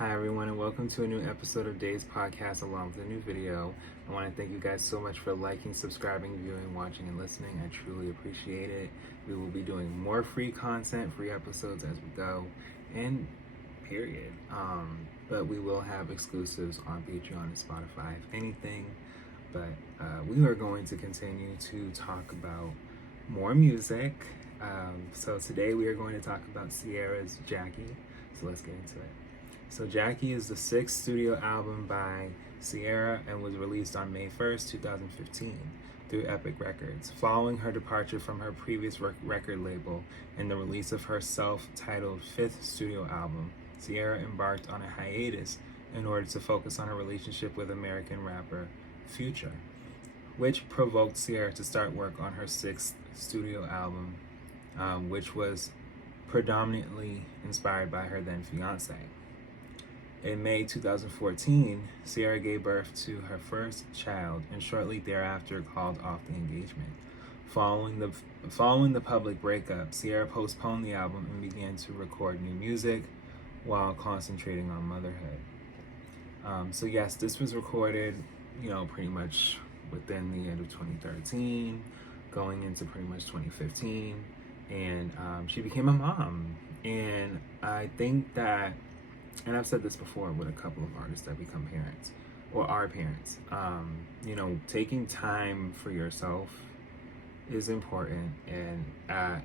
Hi everyone, and welcome to a new episode of Day's Podcast along with a new video. I want to thank you guys so much for liking, subscribing, viewing, watching, and listening. I truly appreciate it. We will be doing more free content, free episodes as we go, and period. But we will have exclusives on Patreon and Spotify, if anything. But we are going to continue to talk about more music. So today we are going to talk about Ciara Jackie. So let's get into it. So Jackie is the sixth studio album by Ciara and was released on May 1st, 2015 through Epic Records. Following her departure from her previous record label and the release of her self-titled fifth studio album, Ciara embarked on a hiatus in order to focus on her relationship with American rapper Future, which provoked Ciara to start work on her sixth studio album, which was predominantly inspired by her then fiance. In May 2014, Ciara gave birth to her first child and shortly thereafter called off the engagement. Following the public breakup, Ciara postponed the album and began to record new music while concentrating on motherhood. So yes, this was recorded, pretty much within the end of 2013, going into pretty much 2015, and she became a mom. And I think that, and I've said this before with a couple of artists that become parents or are parents, taking time for yourself is important, and at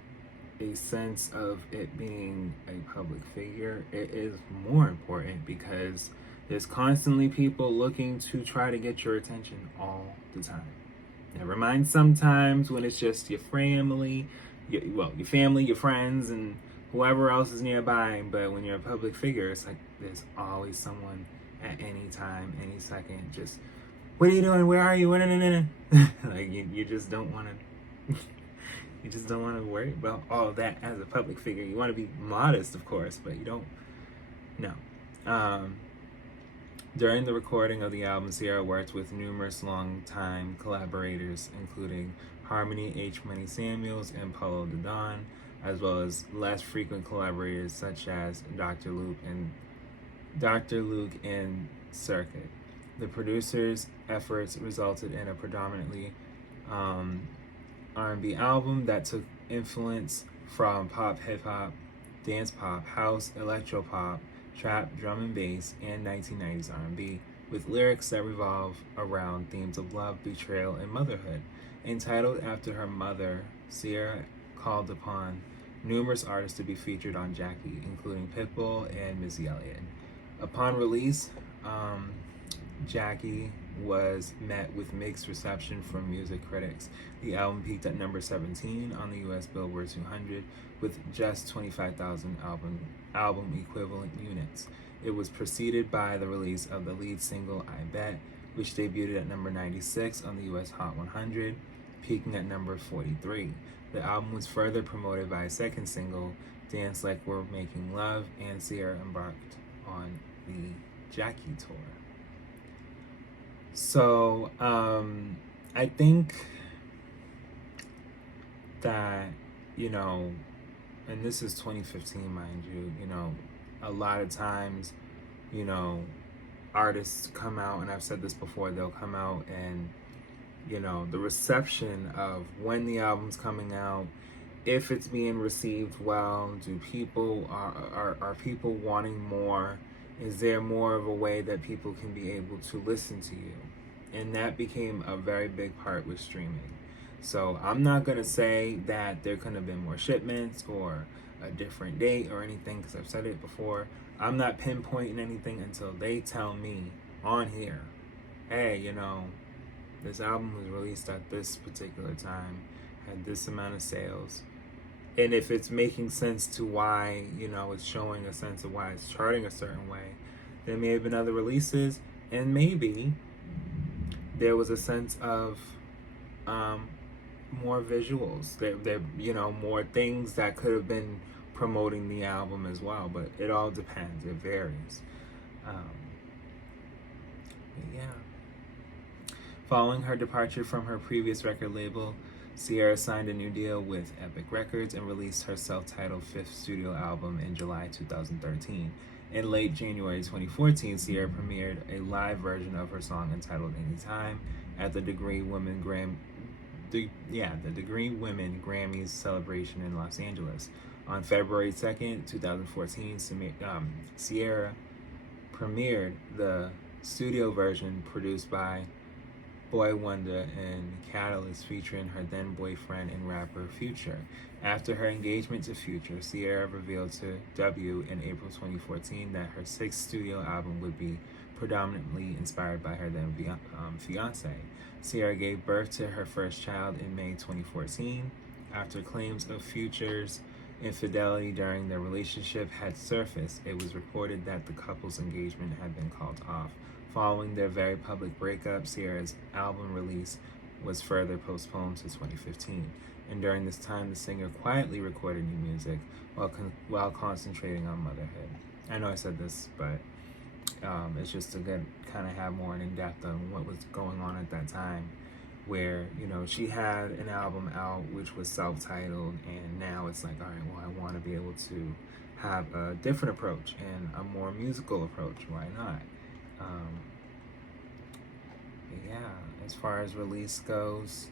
a sense of it being a public figure, it is more important because there's constantly people looking to try to get your attention all the time. Never mind sometimes when it's just your family, your friends, and whoever else is nearby. But when you're a public figure, it's like there's always someone at any time, any second, just, what are you doing? Where are you? Like you just don't want to. You just don't want to worry about all that as a public figure. You want to be modest, of course, but you don't. No. During the recording of the album, Ciara worked with numerous longtime collaborators, including Harmony H. Money Samuels and Paulo de Don, as well as less frequent collaborators such as Dr. Luke and Circuit. The producer's efforts resulted in a predominantly R&B album that took influence from pop, hip-hop, dance pop, house, electro-pop, trap, drum and bass, and 1990s R&B, with lyrics that revolve around themes of love, betrayal, and motherhood. Entitled after her mother, Ciara called upon numerous artists to be featured on Jackie, including Pitbull and Missy Elliott. Upon release, Jackie was met with mixed reception from music critics. The album peaked at number 17 on the US Billboard 200 with just 25,000 album equivalent units. It was preceded by the release of the lead single I Bet, which debuted at number 96 on the US Hot 100, peaking at number 43. The album was further promoted by a second single, Dance Like We're Making Love, and Ciara embarked on the Jackie tour. So, I think that, and this is 2015, mind you, a lot of times, artists come out, and I've said this before, they'll come out and, the reception of when the album's coming out, if it's being received well, are people wanting more? Is there more of a way that people can be able to listen to you? And that became a very big part with streaming. So I'm not going to say that there couldn't have been more shipments or a different date or anything, because I've said it before. I'm not pinpointing anything until they tell me on here, hey, this album was released at this particular time, had this amount of sales. And if it's making sense to why, it's showing a sense of why it's charting a certain way, there may have been other releases, and maybe there was a sense of more visuals. There, more things that could have been promoting the album as well. But it all depends. It varies. Yeah. Following her departure from her previous record label, Ciara signed a new deal with Epic Records and released her self-titled fifth studio album in July 2013. In late January 2014, Ciara premiered a live version of her song entitled Anytime at the Degree Women Grammys celebration in Los Angeles. On February 2nd, 2014, Ciara premiered the studio version produced by Boy Wonder and Catalyst, featuring her then boyfriend and rapper Future. After her engagement to Future, Ciara revealed to W in April 2014 that her sixth studio album would be predominantly inspired by her then fiance. Ciara gave birth to her first child in May 2014. After claims of Future's infidelity during their relationship had surfaced, it was reported that the couple's engagement had been called off. Following their very public breakup, Ciara's album release was further postponed to 2015. And during this time, the singer quietly recorded new music while concentrating on motherhood. I know I said this, but it's just to kind of have more in depth on what was going on at that time, where, you know, she had an album out which was self-titled, and now it's like, all right, well, I want to be able to have a different approach and a more musical approach. Why not? Yeah, as far as release goes,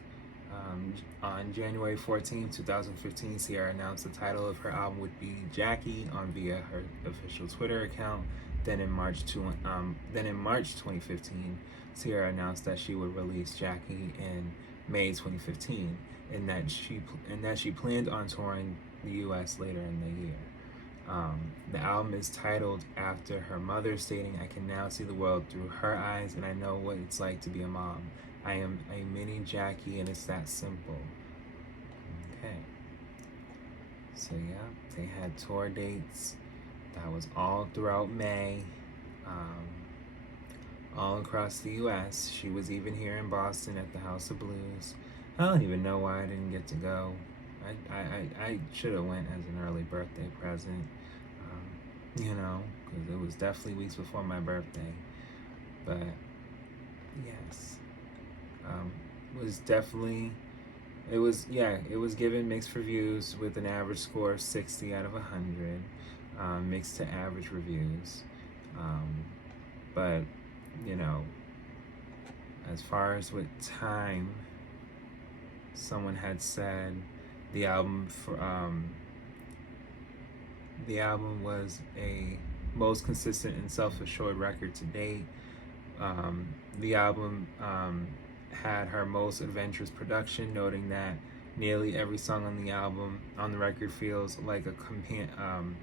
on January 14, 2015, Ciara announced the title of her album would be Jackie via her official Twitter account. Then in March 2015, Ciara announced that she would release Jackie in May 2015, and that she planned on touring the U.S. later in the year. The album is titled after her mother, stating, "I can now see the world through her eyes, and I know what it's like to be a mom. I am a mini Jackie, and it's that simple." Okay. So yeah, they had tour dates. That was all throughout May, all across the U.S. She was even here in Boston at the House of Blues. I don't even know why I didn't get to go. I should have went as an early birthday present, you know, because it was definitely weeks before my birthday. But yes, it was given mixed reviews with an average score of 60 out of 100, mixed to average reviews. But, you know, as far as with time, someone had said the album was a most consistent and self-assured record to date. The album had her most adventurous production, noting that nearly every song on the record feels like a companion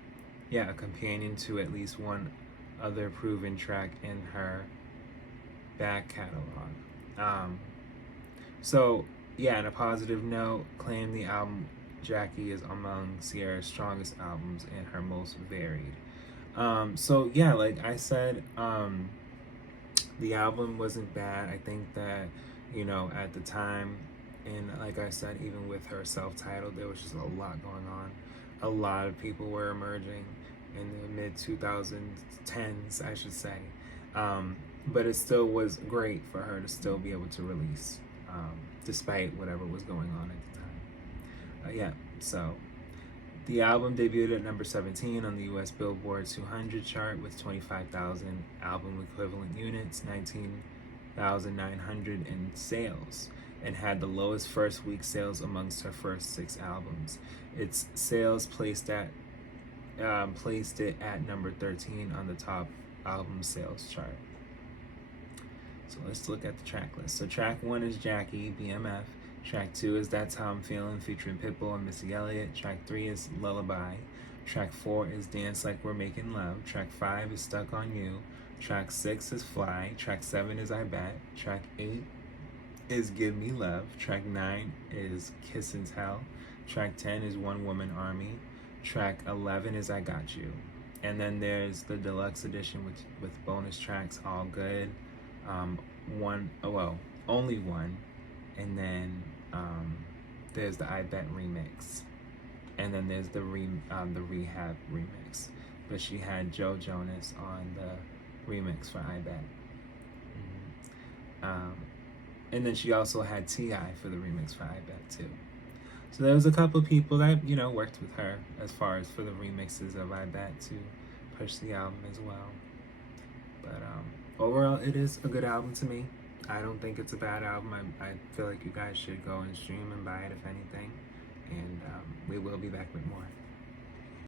to at least one other proven track in her back catalog. So yeah, on a positive note, claimed the album Jackie is among Ciara's strongest albums and her most varied. So yeah, like I said, the album wasn't bad. I think that, you know, at the time, and like I said, even with her self-titled, there was just a lot going on. A lot of people were emerging in the mid-2010s, I should say. But it still was great for her to still be able to release, despite whatever was going on at the time. So the album debuted at number 17 on the US Billboard 200 chart with 25,000 album equivalent units, 19,900 in sales, and had the lowest first week sales amongst her first 6 albums. Its sales placed it at number 13 on the top album sales chart. So let's look at the track list. So track 1 is Jackie, BMF. Track 2 is That's How I'm Feeling, featuring Pitbull and Missy Elliott. Track 3 is Lullaby. Track 4 is Dance Like We're Making Love. Track 5 is Stuck on You. Track 6 is Fly. Track 7 is I Bet. Track 8 is Give Me Love. Track 9 is Kiss and Tell. Track 10 is One Woman Army. Track 11 is I Got You. And then there's the deluxe edition with bonus tracks, All Good, Only One, and then there's the I Bet remix, and then there's the Rehab remix. But she had Joe Jonas on the remix for I Bet. And then she also had T.I. for the remix for I Bet too. So there was a couple of people that, you know, worked with her as far as for the remixes of I Bet to push the album as well. But overall, it is a good album to me. I don't think it's a bad album. I feel like you guys should go and stream and buy it if anything. And we will be back with more.